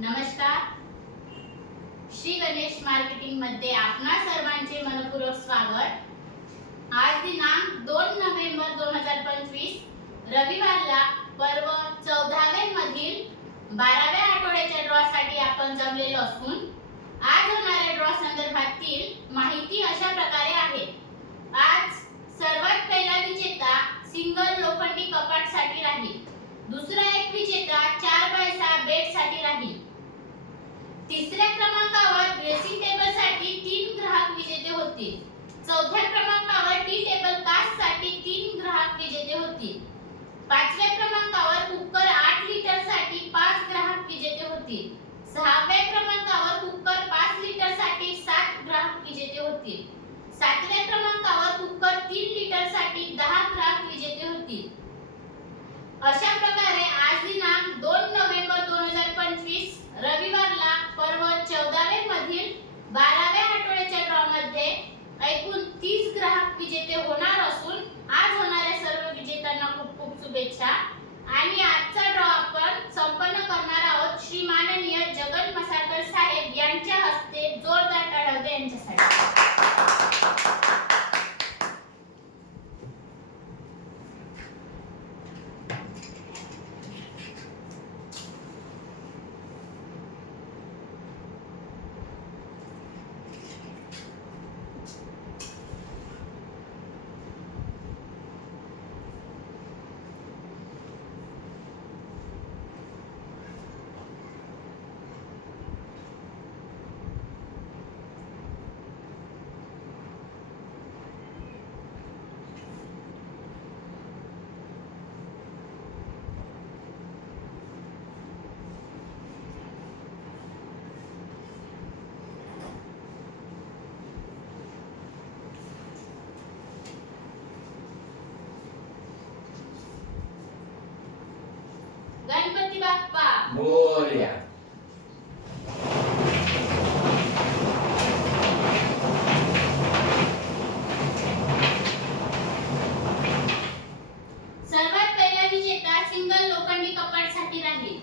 नमस्कार. श्री गणेश मार्केटिंगमध्ये आपणा सर्वांचे मनपूर्वक स्वागत. आज दिनांक दोन नोव्हेंबर दोन हजार पंचवीस रविवारला पर्व चौदावे मधील बाराव्या आठवड्याच्या ड्रॉ साठी आपण जमलेलो असून आज होणाऱ्या ड्रॉ संदर्भातील माहिती अशा प्रकारे आहे आज सर्वात पहिला विजेता सिंगल लोखंडी कपाटसाठी राहील दुसरा एक विजेता चार बाय सहा बेडसाठी राहील तिसऱ्या क्रमांकावर ड्रेसिंग टेबलसाठी तीन ग्राहक विजेते होतील चौथ्या क्रमांकावर टी टेबल कास्टसाठी तीन ग्राहक विजेते होतील. पाचव्या क्रमांकावर कुकर आठ लिटरसाठी पाच ग्राहक विजेते होतील. सहाव्या क्रमांकावर कुकर पाच लिटरसाठी सात ग्राहक विजेते होतील. सातव्या क्रमांकावर कुकर तीन लिटरसाठी दहा ग्राहक विजेते होतील. अशा प्रकारे आज दिनांक दोन नोव्हेंबर दोन हजार पंचवीस रविवारला पर्व चौदावे मधील बाराव्या आठवड्याच्या ड्रॉ मध्ये एकूण तीस ग्राहक विजेते होणार असून आज होणाऱ्या सर्व विजेत्यांना खूप खूप शुभेच्छा. आणि आजचा ड्रॉ आपण संपन्न करणार आहोत श्री माननीय जगन मसाळकर साहेब यांच्या हस्ते जोरदार टाळवते यांच्यासाठी. गणपती बाप्पा मोरया सर्वात पहिला विजेता सिंगल लोखंडी कपाटसाठी राहील.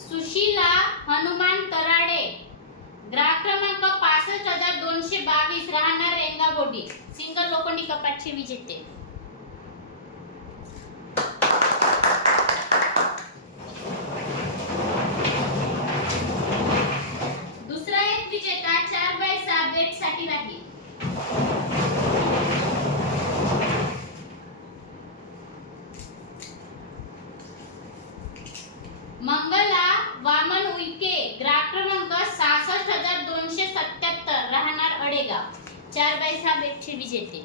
सुशीला हनुमान तराडे. ग्राहक क्रमांक पासष्ट हजार दोनशे बावीस राहणार रेंगाबोडी सिंगल लोखंडी कपाटचे विजेते. ચાર બાય સાત એક છે વિજેતે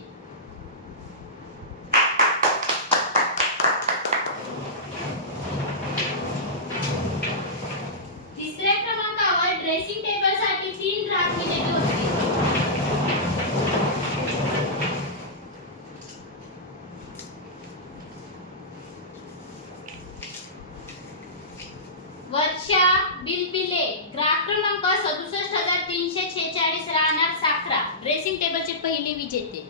पहिले विजेते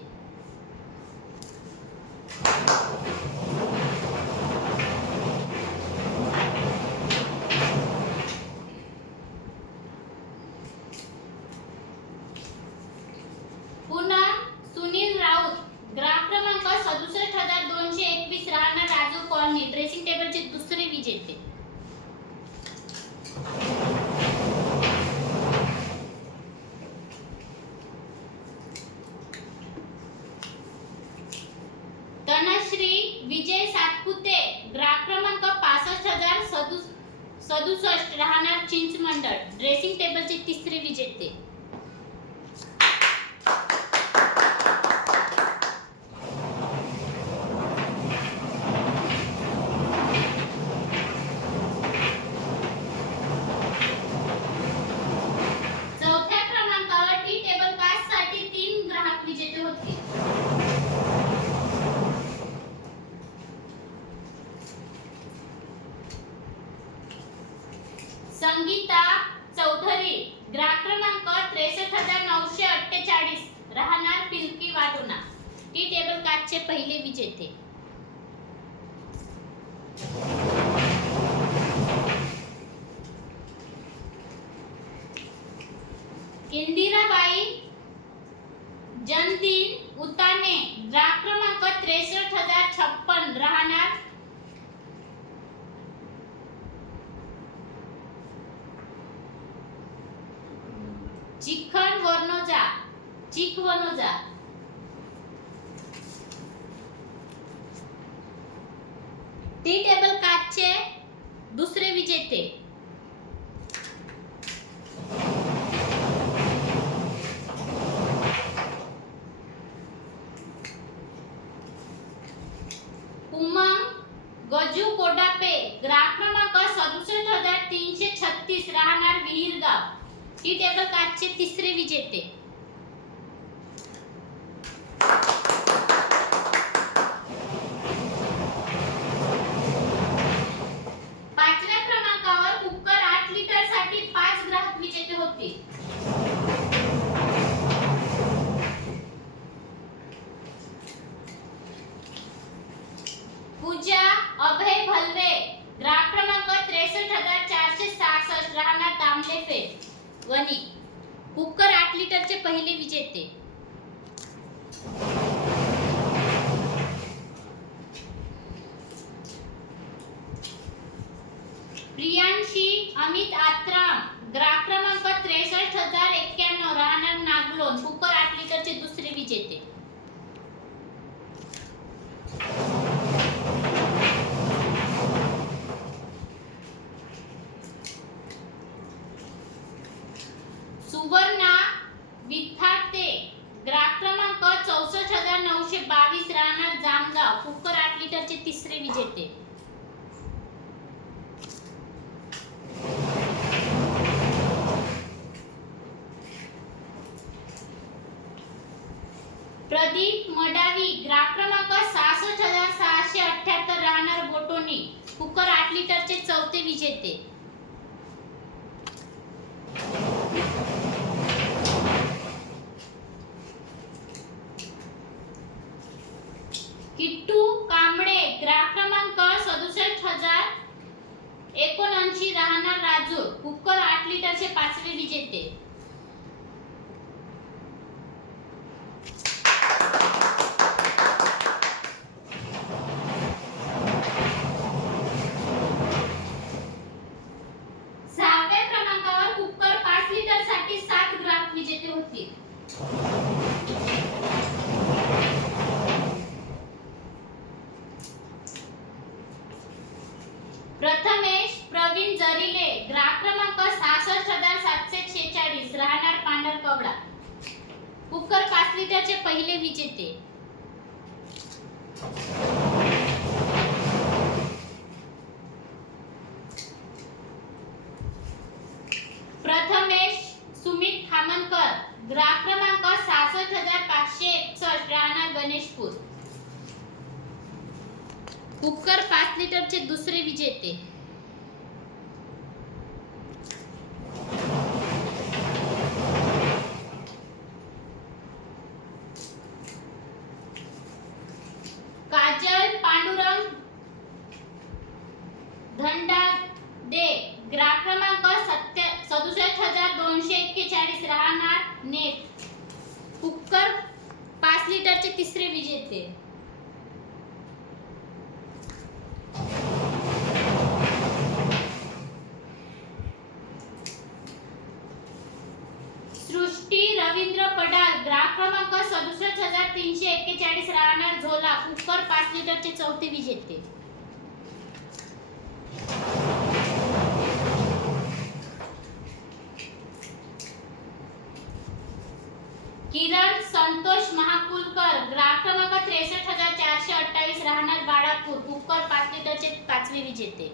पुन्हा सुनील राऊत ग्राहक क्रमांक सदुसष्ट हजार दोनशे एकवीस राहणार राजू कॉलनी ड्रेसिंग टेबलचे दुसरे विजेते तनश्री विजय सातपुते ग्राहक क्रमांक पासष्ट हजार सदु फर्स्ट राहणार चिंच मंडळ ड्रेसिंग टेबलचे तिसरे विजेते. संगीता चौधरी. ग्राहक क्रमांक त्रेसष्ट हजार नऊशे अठ्ठेचाळीस. राहणार पिंकी वाटुना ती टेबल काचचे पहिले विजेते. चिखन वर्णोजा चिख वनोजा टी टेबल काचचे दुसरे विजेते. उमंग गजू कोडापे ग्राहक क्रमांक सदुसष्ट हजार तीनशे छत्तीस राहणार विहीरगाव. ही टेबल काचचे तिसरे विजेते. पाचव्या क्रमांकावर कुकर आठ लिटरसाठी पाच ग्राहक विजेते होते पूजा अभय भलवे ग्राहक क्रमांक त्रेसष्ट हजार चारशे सहासष्ट राहणार तांबलेफे वणी कुकर आठ लिटरचे पहिले विजेते प्रियांशी अमित आत्राम ग्राहक क्रमांक त्रेसष्ट हजार एक्क्याण्णव राहणार नागलोन सुपर आठ लिटरचे दुसरे विजेते. सुवर्णा विथाते ग्राहक क्रमांक चौसष्ट हजार नऊशे बावीस राहणार जामगाव कुकर आठ लिटरचे तिसरे विजेते प्रदीप मडावी ग्राहक क्रमांक सहासष्ट हजार सहाशे अठ्याहत्तर राहणार बोटोनी कुकर आठ लिटरचे चौथे विजेते किट्टू कांबळे ग्राहक क्रमांक सदुसष्ट हजार एकोणऐंशी राहणार राजूर कुकर आठ लिटरचे पाचवे विजेते. सहाव्या क्रमांकावर कुकर पाच लिटरसाठी सात ग्राहक विजेते होतील प्रथमेश प्रवीण जरिले ग्राहक क्रमांक सहासष्ट हजार सातशे शेचाळीस राहणार पांढरकवडा कुकर पाच लिटरचे पहिले विजेते. प्रथमेश सुमित खामनकर ग्राहक क्रमांक सहासष्ट हजार पाचशे एकसष्ट राहणार गणेशपूर. कुकर पाच लिटरचे दुसरे विजेते. दे. ग्राहक क्रमांक सत्य सदुसष्ट हजार दोनशे एक्केचाळीस. राहणार नेट. कुकर पाच लिटरचे तिसरे विजेते सृष्टी रवींद्र पडाल. ग्राहक क्रमांक सदुसष्ट हजार तीनशे एक्केचाळीस. राहणार झोला. कुकर पाच लिटरचे चौथे विजेते किरण संतोष महाकुलकर ग्राहक क्रमांक त्रेसष्ट हजार चारशे अठ्ठावीस राहणार बाळापूर कुकर पाच लिटरचे पाचवे विजेते.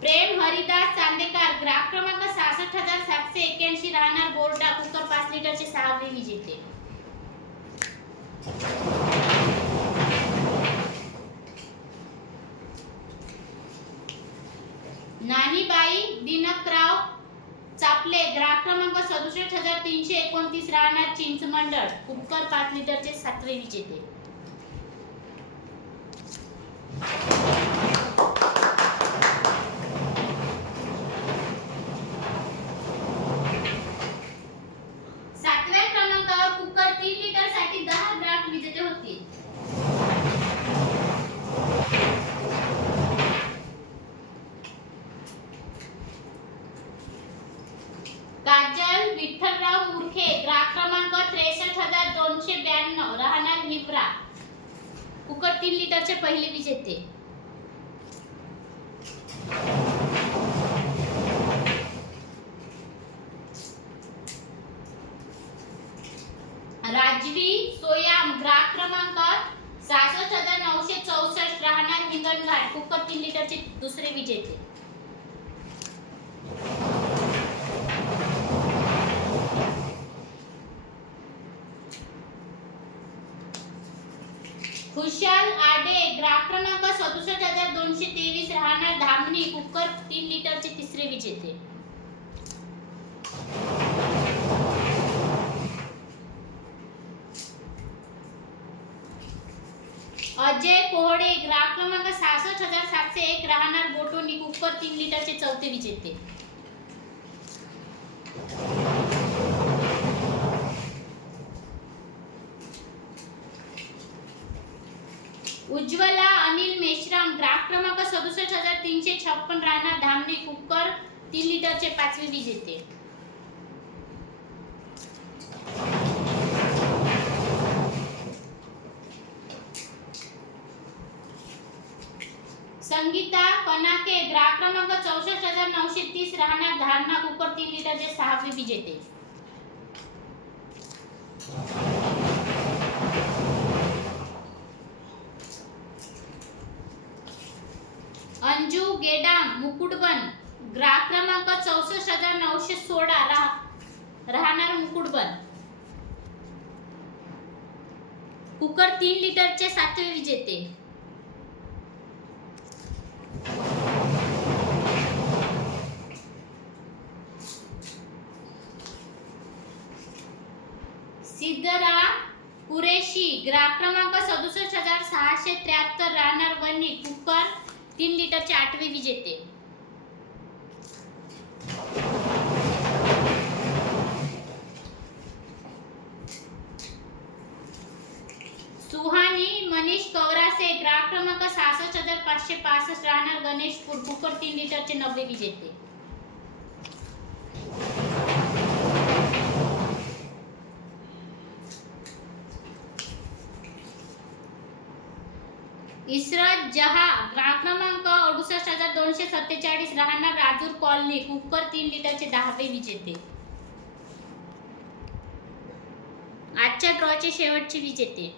प्रेम हरिदास चांदेकर ग्राहक क्रमांक सहासष्ट हजार सातशे एक्याऐंशी राहणार बोर्डा कुकर सहावे विजेते नानीबाई दिनकराव चापले. ग्राहक क्रमांक सदुसष्ट हजार तीनशे एकोणतीस राहणार चिंचमंडळ उपकर पाच लिटरचे सातवे विजेते. तीन लिटरचे पहिले विजेते राजवी सोयाम ग्राहक क्रमांक सहासष्ट हजार नऊशे चौसष्ट राहणार हिंगणघाट. कुकर तीन लिटरचे दुसरे विजेते खुशाल आडे ग्राहक क्रमांक सदुसष्ट हजार दोनशे तेवीस राहणार धामणी कुकर तीन लिटरचे तिसरे विजेते. अजय कोहडे ग्राहक क्रमांक सहासष्ट हजार सातशे एक राहणार बोटोनी कुकर तीन लिटरचे चौथे विजेते. उज्ज्वला अनिल मेश्राम ग्राहक क्रमांक सदुसष्ट हजार तीनशे छप्पन राहणार धामणे कुकर तीन लिटरचे पाचवे येते संगीता कनाके ग्राहक क्रमांक चौसष्ट हजार नऊशे तीस राहणार धारणा कुकर तीन लिटरचे सहावे विजेते. गेडाम मुकुटबन ग्राहक क्रमांक चौसष्ट हजार नऊशे सोळा. राह राहणार मुकुटबन कुकर तीन लिटरचे सातवे विजेते सिद्धरा कुरेशी. ग्राहक क्रमांक सदुसष्ट हजार सहाशे त्र्याहत्तर. राहणार वनी कुकर तीन लिटरचे आठवे विजेते सुहानी मनीष कवरासे ग्राहक क्रमांक सहासष्ट हजार पाचशे पासष्ट राहणार गणेशपूर कुकर तीन लिटरचे नववे विजेते इस्रत जहा चौसष्ट हजार दोनशे सत्तेचाळीस राहणार राजूर कॉलनी कुकर तीन लिटरचे दहावे विजेते आजच्या ड्रॉचे शेवटचे विजेते.